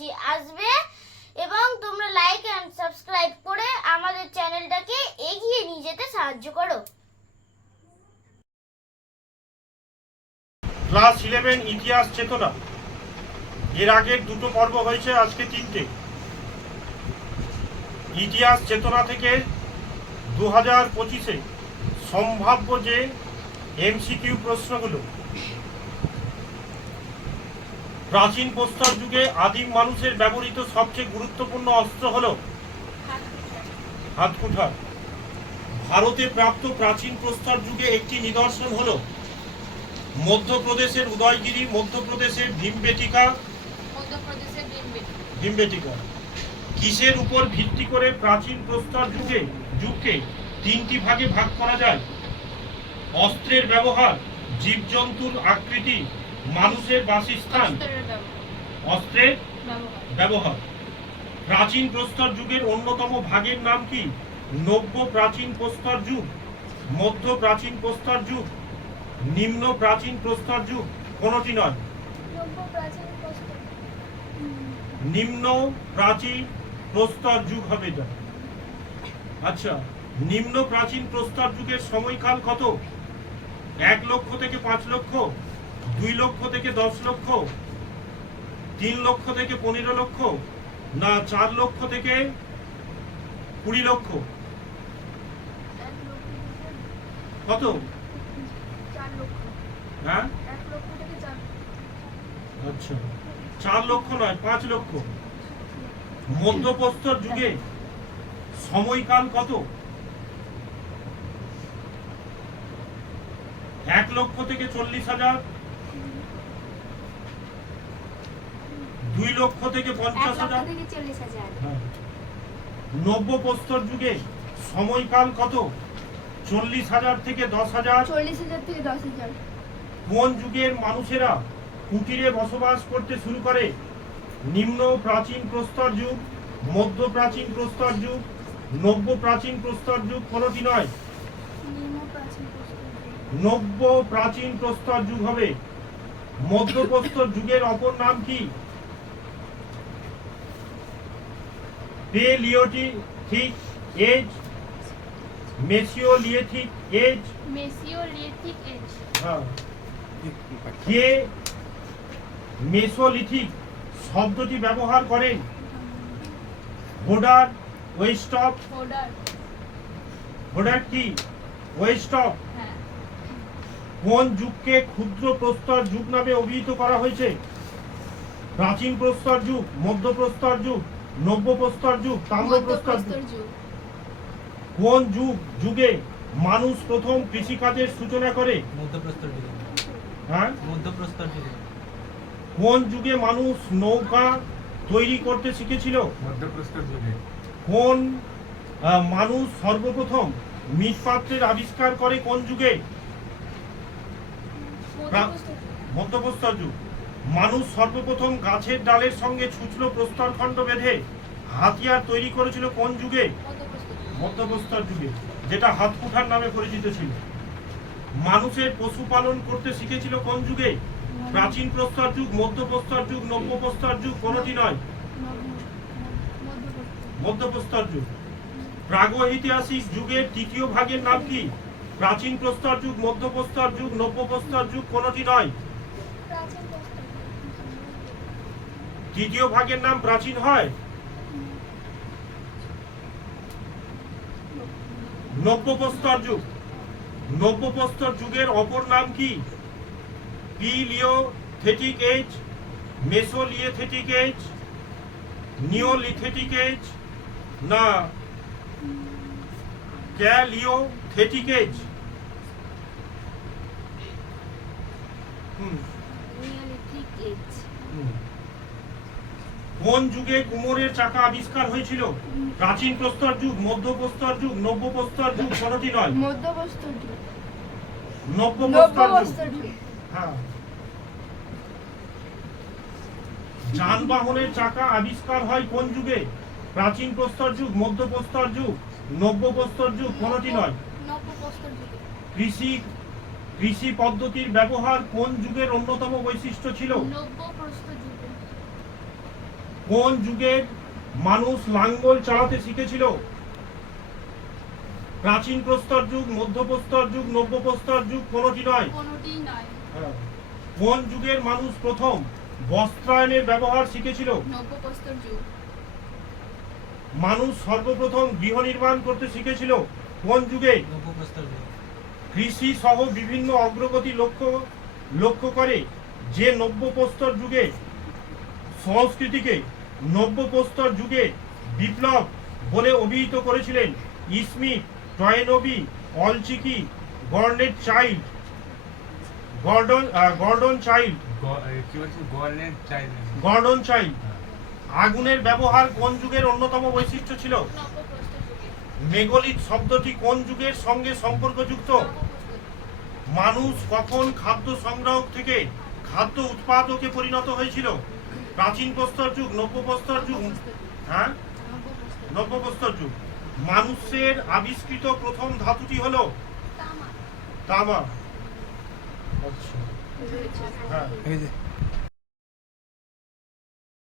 বলছি আসবে এবং তোমরা লাইক অ্যান্ড সাবস্ক্রাইব করে আমাদের চ্যানেলটাকে এগিয়ে নিয়ে যেতে সাহায্য করো। ক্লাস ইলেভেন ইতিহাস চেতনা। এর আগের দুটো পর্ব হয়েছে আজকে তিনটে। ইতিহাস চেতনা থেকে দু হাজার পঁচিশে সম্ভাব্য যে এমসিকিউ প্রশ্নগুলো প্রাচীন প্রস্তর যুগে আদিম মানুষের ব্যবহৃত সবচেয়ে গুরুত্বপূর্ণ অস্ত্র হলো হাতকুঠার। ভারতে প্রাপ্ত প্রাচীন প্রস্তর যুগে একটি নিদর্শন হলো মধ্যপ্রদেশের উদয়গিরি মধ্যপ্রদেশের ভীমবেটিকা। ভীমবেটিকা। কিসের উপর ভিত্তি করে প্রাচীন প্রস্তর যুগে যুগকে তিনটি ভাগে ভাগ করা যায়? অস্ত্রের ব্যবহার জীবজন্তুর আকৃতি মানুষের বাসস্থান। অস্ত্রের ব্যবহার। প্রাচীন প্রস্তর যুগের অন্যতম ভাগের নাম কি? নব্য প্রাচীন প্রস্তর যুগ মধ্য প্রাচীন প্রস্তর যুগ নিম্ন প্রাচীন প্রস্তর যুগ কোনটি নয়। নিম্ন প্রাচীন প্রস্তর যুগ হবে এটা। আচ্ছা নিম্ন প্রাচীন প্রস্তর যুগের সময়কাল কত? এক লক্ষ থেকে পাঁচ লক্ষ দুই লক্ষ থেকে দশ লক্ষ তিন লক্ষ থেকে পনেরো লক্ষ না চার লক্ষ থেকে কুড়ি লক্ষ? কত? হ্যাঁ? আচ্ছা। চার লক্ষ নয়, পাঁচ লক্ষ। মধ্যপ্রস্তর যুগে সময়কাল কত? এক লক্ষ থেকে চল্লিশ হাজার দুই লক্ষ থেকে পঞ্চাশ হাজার। হ্যাঁ। নব্য প্রস্তর যুগে সময়কাল কত? চল্লিশ হাজার থেকে দশ হাজার। চল্লিশ হাজার থেকে দশ হাজার। কোন যুগের মানুষেরা কুটিরে বসবাস করতে শুরু করে? নিম্ন প্রাচীন প্রস্তর যুগ মধ্য প্রাচীন প্রস্তর যুগ নব্য প্রাচীন প্রস্তর যুগ কোনটি নয়। নব্য প্রাচীন প্রস্তর যুগ হবে। মধ্য প্রস্তর যুগের অপর নাম কি? Palaeolithic age mesolithic age mesolithic age হ্যাঁ। কে মেসোলিথিক শব্দটি ব্যবহার করেন হোডার ওয়েস্টপ অর্ডার হোডার কি? ওয়েস্টপ হ্যাঁ। কোন যুগকে ক্ষুদ্র প্রস্তর যুগ নামে অভিহিত করা হয়েছে? প্রাচীন প্রস্তর যুগ মধ্য প্রস্তর যুগ নব্য প্রস্তর যুগ। তাম্র প্রস্তর যুগ। কোন যুগ? যুগে মানুষ প্রথম কৃষিকাজের সূচনা করে। মধ্যপ্রস্তর যুগে। হ্যাঁ? মধ্যপ্রস্তর যুগে। কোন যুগে মানুষ নৌকা তৈরি করতে শিখেছিল? মধ্যপ্রস্তর যুগে। কোন আহ, মানুষ সর্বপ্রথম মৃৎপাত্রের আবিষ্কার করে কোন যুগে। মধ্যপ্রস্তর যুগ। মানুষ সর্বপ্রথম গাছের ডালের সঙ্গে ছুঁচলো ছুচলো প্রস্তরখণ্ড বেঁধে হাতিয়ার তৈরি করেছিল কোন যুগে? মধ্যপ্রস্তর যুগে, যেটা হাতকুঠার নামে পরিচিত ছিল। মানুষের পশুপালন করতে শিখেছিল কোন যুগে? প্রাচীন প্রস্তর যুগ, মধ্যপ্রস্তর যুগ নব্য প্রস্তর যুগ, কোনটি নয়। মধ্যপ্রস্তর যুগ। প্রাগৈতিহাসিক যুগের তৃতীয় ভাগের নাম কি? প্রাচীন প্রস্তর যুগ, মধ্যপ্রস্তর যুগ নব্য প্রস্তর যুগ, কোনটি নয় প্রাচীন প্রস্তর তৃতীয় ভাগের নাম প্রাচীন হয়? নব্য প্রস্তর যুগ। নব্য প্রস্তর যুগের অপর নাম কি? Palaeolithic age mesolithic age neolithic age না ক্যালিওথেটিক এজ। হুম। কোন যুগে কুমোরের চাকা আবিষ্কার হয়েছিল। প্রাচীন প্রস্তর যুগ মধ্য প্রস্তর যুগ নব্য প্রস্তর যুগ কোনটি নয়। মধ্য প্রস্তর যুগ। নব্য প্রস্তর যুগ। হ্যাঁ। যানবাহনের চাকা আবিষ্কার হয় কোন যুগে? প্রাচীন প্রস্তর যুগ মধ্য প্রস্তর যুগ নব্য প্রস্তর যুগ কোনটি নয়। কৃষি কৃষি পদ্ধতির ব্যবহার কোন যুগের অন্যতম বৈশিষ্ট্য ছিল? যুগে। কোন যুগের মানুষ লাঙ্গল চালাতে শিখেছিল? প্রাচীন প্রস্তর যুগ মধ্যপ্রস্তর যুগ নব্য প্রস্তর যুগ কোনটি নয়। হ্যাঁ। কোন যুগের মানুষ প্রথম বস্ত্রায়নের ব্যবহার শিখেছিল? প্রস্তর মানুষ সর্বপ্রথম গৃহ নির্মাণ করতে শিখেছিল? কোন প্রস্তর যুগ। কৃষি সহ বিভিন্ন অগ্রগতি লক্ষ্য লক্ষ্য করে যে নব্য প্রস্তর যুগে সংস্কৃতিকে নব্য প্রস্তর যুগে বিপ্লব বলে অভিহিত করেছিলেন Smith Toynbee Ol Chiki Gordon Childe Gordon Gordon Childe. Gordon Childe. আগুনের ব্যবহার কোন যুগের অন্যতম বৈশিষ্ট্য ছিল? মেগলিথ শব্দটি কোন যুগের সঙ্গে সম্পর্কযুক্ত। মানুষ কখন খাদ্য সংগ্রাহক থেকে খাদ্য উৎপাদকে পরিণত হয়েছিল? প্রাচীন প্রস্তর যুগ নব্য প্রস্তর যুগ হ্যাঁ? নব্য প্রস্তর যুগ। মানুষের আবিষ্কৃত প্রথম ধাতুটি হলো তামা। তামা। আচ্ছা। হ্যাঁ। এই যে।